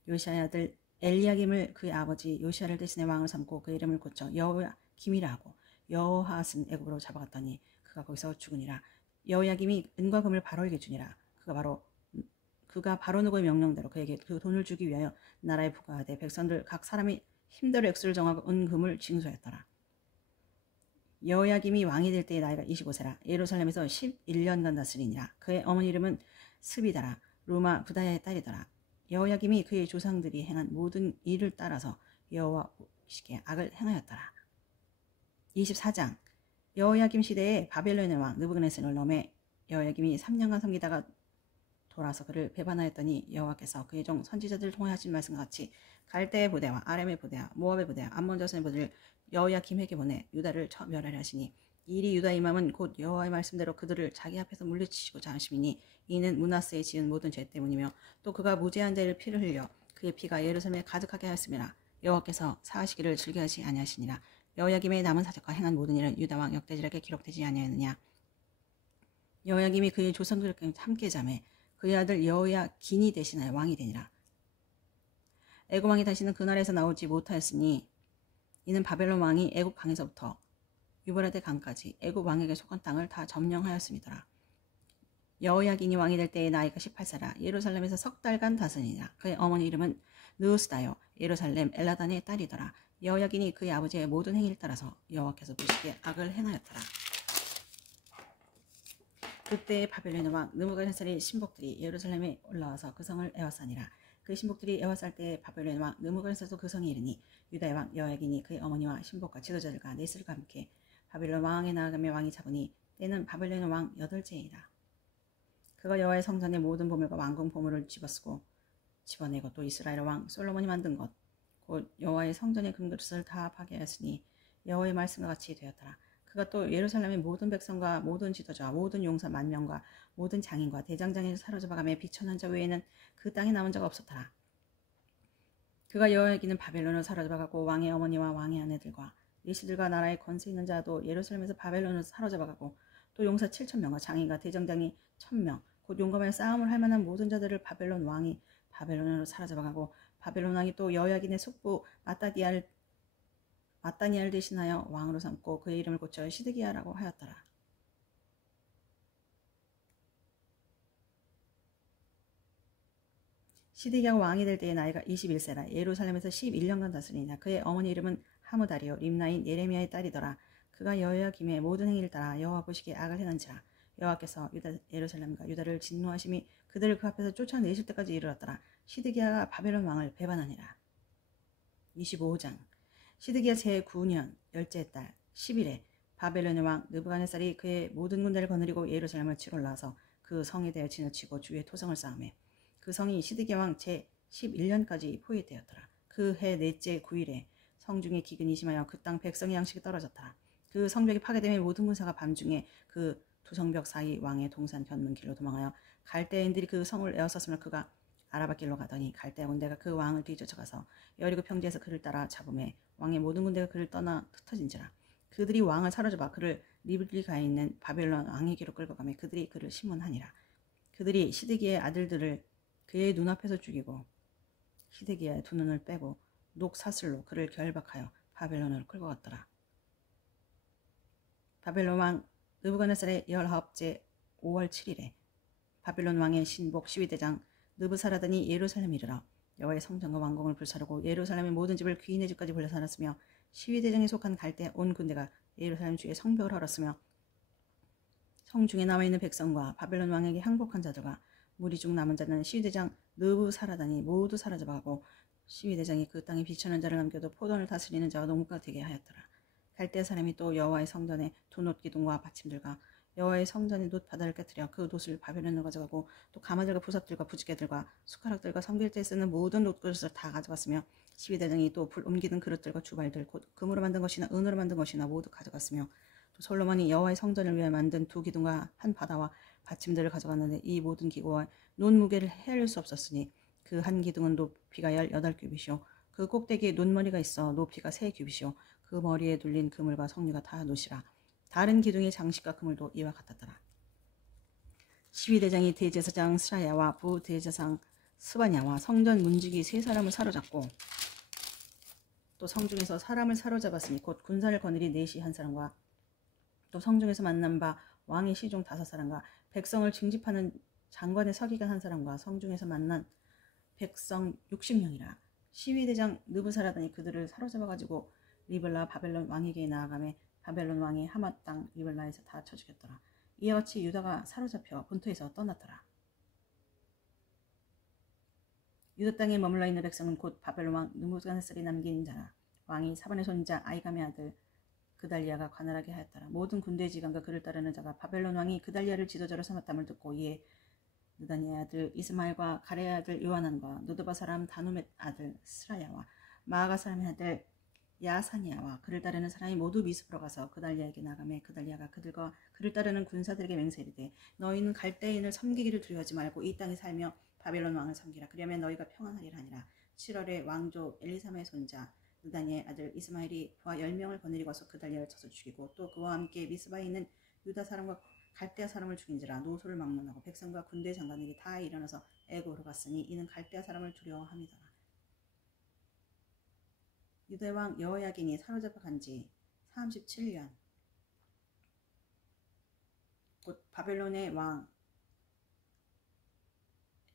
요시아의 아들 엘리야김을 그의 아버지 요시아를 대신해 왕을 삼고 그 이름을 고쳐 여호야김이라 하고 여호아스는 애굽으로 잡아갔더니 그가 거기서 죽으니라. 여호야김이 은과 금을 바로에게 주니라. 그가 바로 느고의 명령대로 그에게 그 돈을 주기 위하여 나라에 부과하되 백성들 각 사람이 힘대로 액수를 정하고 은금을 징수하였더라. 여호야김이 왕이 될 때의 나이가 25세라. 예루살렘에서 11년간 다스리니라. 그의 어머니 이름은 스비다라. 루마 부다야의 딸이더라. 여호야김이 그의 조상들이 행한 모든 일을 따라서 여호와 보시기에 악을 행하였더라. 24장. 여호야김 시대에 바벨론의 왕 느부갓네살을 넘에 여호야김이 3년간 섬기다가 돌아서 그를 배반하였더니 여호와께서 그의 종 선지자들을 통해 하신 말씀과 같이 갈대의 부대와 아람의 부대와 모압의 부대와 암몬 자손의 부대를 여호야김에게 보내 유다를 멸하려 하시니 이리 유다의 임함은 곧 여호와의 말씀대로 그들을 자기 앞에서 물리치시고자 하심이니 이는 므낫세의 지은 모든 죄 때문이며 또 그가 무죄한 자를 피를 흘려 그의 피가 예루살렘에 가득하게 하였음이라. 여호와께서 사하시기를 즐겨하지 아니하시니라. 여호야김의 남은 사적과 행한 모든 일은 유다왕 역대지략에 기록되지 아니하였느냐. 여호야김이 그의 조상들과 함께 잠에 그의 아들 여호야긴이 대신하여 왕이 되니라. 애굽 왕이 다시는 그 나라에서 나오지 못하였으니 이는 바벨론 왕이 애굽 강에서부터 유브라데 강까지 애굽 왕에게 속한 땅을 다 점령하였음이더라. 여호야긴이 왕이 될 때의 나이가 18세라. 예루살렘에서 석 달간 다스리니라. 그의 어머니 이름은 느우스다요 예루살렘 엘라단의 딸이더라. 여호야긴이 그의 아버지의 모든 행위를 따라서 여호와께서 보시기에 악을 행하였더라. 그때 바벨론의 왕 느부갓네살의 신복들이 예루살렘에 올라와서 그 성을 에워싸니라. 그 신복들이 에워쌀 때에 바벨론의 왕 느부갓네살도 그 성에 이르니 유다의 왕 여호야긴이 그의 어머니와 신복과 지도자들과 내슬과 함께 바벨론 왕에 나아가며 왕이 잡으니 때는 바벨론의 왕 8제이라. 그가 여호와의 성전의 모든 보물과 왕궁 보물을 집어내고 또 이스라엘 왕 솔로몬이 만든 것 곧 여호와의 성전의 금그릇을 다 파괴하였으니 여호와의 말씀과 같이 되었더라. 그가 또 예루살렘의 모든 백성과 모든 지도자와 모든 용사 10,000명과 모든 장인과 대장장이를 사로잡아가며 비천한 자 외에는 그 땅에 남은 자가 없었더라. 그가 여호야긴은 바벨론을 사로잡아가고 왕의 어머니와 왕의 아내들과 리시들과 나라의 권세 있는 자도 예루살렘에서 바벨론을 사로잡아가고 또 용사 7,000명과 장인과 대장장이 1,000명 곧 용감하여 싸움을 할 만한 모든 자들을 바벨론 왕이 바벨론으로 사로잡아가고 바벨론 왕이 또 여호야긴의 숙부 마따니아를 대신하여 왕으로 삼고 그의 이름을 고쳐 시드기야라고 하였더라. 시드기야가 왕이 될 때의 나이가 21세라. 예루살렘에서 11년간 다스리니라. 그의 어머니 이름은 하무다리요 림나인 예레미야의 딸이더라. 그가 여호야김의 모든 행위를 따라 여호와 보시기에 악을 행한지라. 여호와께서 예루살렘과 유다를 진노하심이 그들을 그 앞에서 쫓아내실 때까지 이르렀더라. 시드기야가 바벨론 왕을 배반하니라. 25장. 시드기야 제9년 10째 달 10일에 바벨론의 왕 느부갓네살이 그의 모든 군대를 거느리고 예루살렘을 치러 올라와서 그 성에 대하여 진을 치고 주위에 토성을 쌓으매 그 성이 시드기야 왕 제11년까지 포위되었더라. 그 해 넷째 9일에 성중에 기근이 심하여 그 땅 백성의 양식이 떨어졌더라. 그 성벽이 파괴되며 모든 군사가 밤중에 그 두 성벽 사이 왕의 동산 변문길로 도망하여 갈대인들이 그 성을 에워쌌으며 그가 아라바길로 가더니 갈대아 군대가 그 왕을 뒤쫓아가서 여리고 평지에서 그를 따라 잡음에 왕의 모든 군대가 그를 떠나 흩어진지라. 그들이 왕을 사로잡아 그를 리블리가에 있는 바벨론 왕에게로 끌고 가며 그들이 그를 심문하니라. 그들이 시드기야의 아들들을 그의 눈앞에서 죽이고 시드기야의 두 눈을 빼고 녹사슬로 그를 결박하여 바벨론으로 끌고 갔더라. 바벨론 왕 느부갓네살의 19째 5월 7일에 바벨론 왕의 신복 시위대장 느부사라단이 예루살렘에 이르러 여호와의 성전과 왕궁을 불사르고 예루살렘의 모든 집을 귀인의 집까지 불러살았으며 시위대장에 속한 갈대 온 군대가 예루살렘 주에 성벽을 헐었으며 성중에 남아있는 백성과 바벨론 왕에게 항복한 자들과 무리 중 남은 자는 시위대장 느부사라단이 모두 사라져가고 시위대장이 그 땅에 비천한 자를 남겨도 포도원을 다스리는 자와 농부가 되게 하였더라. 갈대 사람이 또 여호와의 성전에 두 놋 기둥과 받침들과 여호와의 성전의 놋 바다를 깨뜨려 그 놋을 바벨론으로 가져가고 또 가마들과 부석들과 부지개들과 숟가락들과 섬길 때 쓰는 모든 놋그릇을 다 가져갔으며 시위대장이 또 불 옮기는 그릇들과 주발들 곧 금으로 만든 것이나 은으로 만든 것이나 모두 가져갔으며 또 솔로몬이 여호와의 성전을 위해 만든 두 기둥과 한 바다와 받침들을 가져갔는데 이 모든 기구와 놋 무게를 헤아릴 수 없었으니 그 한 기둥은 높이가 18규빗이요 그 꼭대기에 놋머리가 있어 높이가 3규빗이요 그 머리에 둘린 그물과 석류가 다 놋이라. 다른 기둥의 장식과 그물도 이와 같았더라. 시위대장이 대제사장 스라야와 부대제사장 스바냐와 성전 문지기 3사람을 사로잡고 또 성중에서 사람을 사로잡았으니 곧 군사를 거느린 넷이 한 사람과 또 성중에서 만난 바 왕의 시종 5사람과 백성을 징집하는 장관의 서기관 한 사람과 성중에서 만난 백성 60명이라. 시위대장 느부사라단이 그들을 사로잡아가지고 리블라 바벨론 왕에게 나아가매 바벨론 왕이 하맛 땅 리블라에서 다 쳐 죽였더라. 이와 같이 유다가 사로잡혀 본토에서 떠났더라. 유다 땅에 머물러 있는 백성은 곧 바벨론 왕 느부갓네살이 남긴 자라. 왕이 사반의 손자 아이감의 아들 그달리아가 관할하게 하였더라. 모든 군대 지간과 그를 따르는 자가 바벨론 왕이 그달리아를 지도자로 삼았담을 듣고 이에 느다니의 아들 이스마엘과 가레의 아들 요하난과 노드바 사람 다누멧 아들 스라야와 마아가 사람의 아들 야사니아와 그를 따르는 사람이 모두 미스프로 가서 그달리아에게 나가매 그달리아가 그들과 그를 따르는 군사들에게 맹세이르되 너희는 갈대인을 섬기기를 두려워하지 말고 이 땅에 살며 바벨론 왕을 섬기라. 그리하면 너희가 평안하리라 하니라. 7월에 왕조 엘리사마의 손자 느다니의 아들 이스마엘이 부하 10명을 거느리고 와서 그달리아를 쳐서 죽이고 또 그와 함께 미스바에 있는 유다 사람과 갈대아 사람을 죽인지라. 노소를 막론하고 백성과 군대 장관들이 다 일어나서 애굽으로 갔으니 이는 갈대아 사람을 두려워함이더라. 유다 왕 여호야긴이 사로잡혀 간지 37년 곧 바벨론의 왕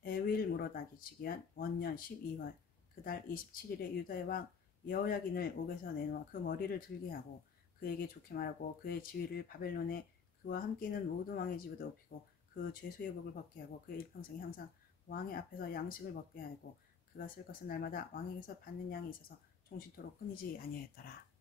에윌무로닥이 즉위한 원년 12월 그달 27일에 유다의 왕 여호야긴을 옥에서 내놓아 그 머리를 들게 하고 그에게 좋게 말하고 그의 지위를 바벨론에 그와 함께 있는 모든 왕의 집에도 높이고 그 죄수의 복을 벗게 하고 그의 일평생에 항상 왕의 앞에서 양식을 먹게 하고 그가 쓸 것은 날마다 왕에게서 받는 양이 있어서 종신토록 끊이지 아니하였더라.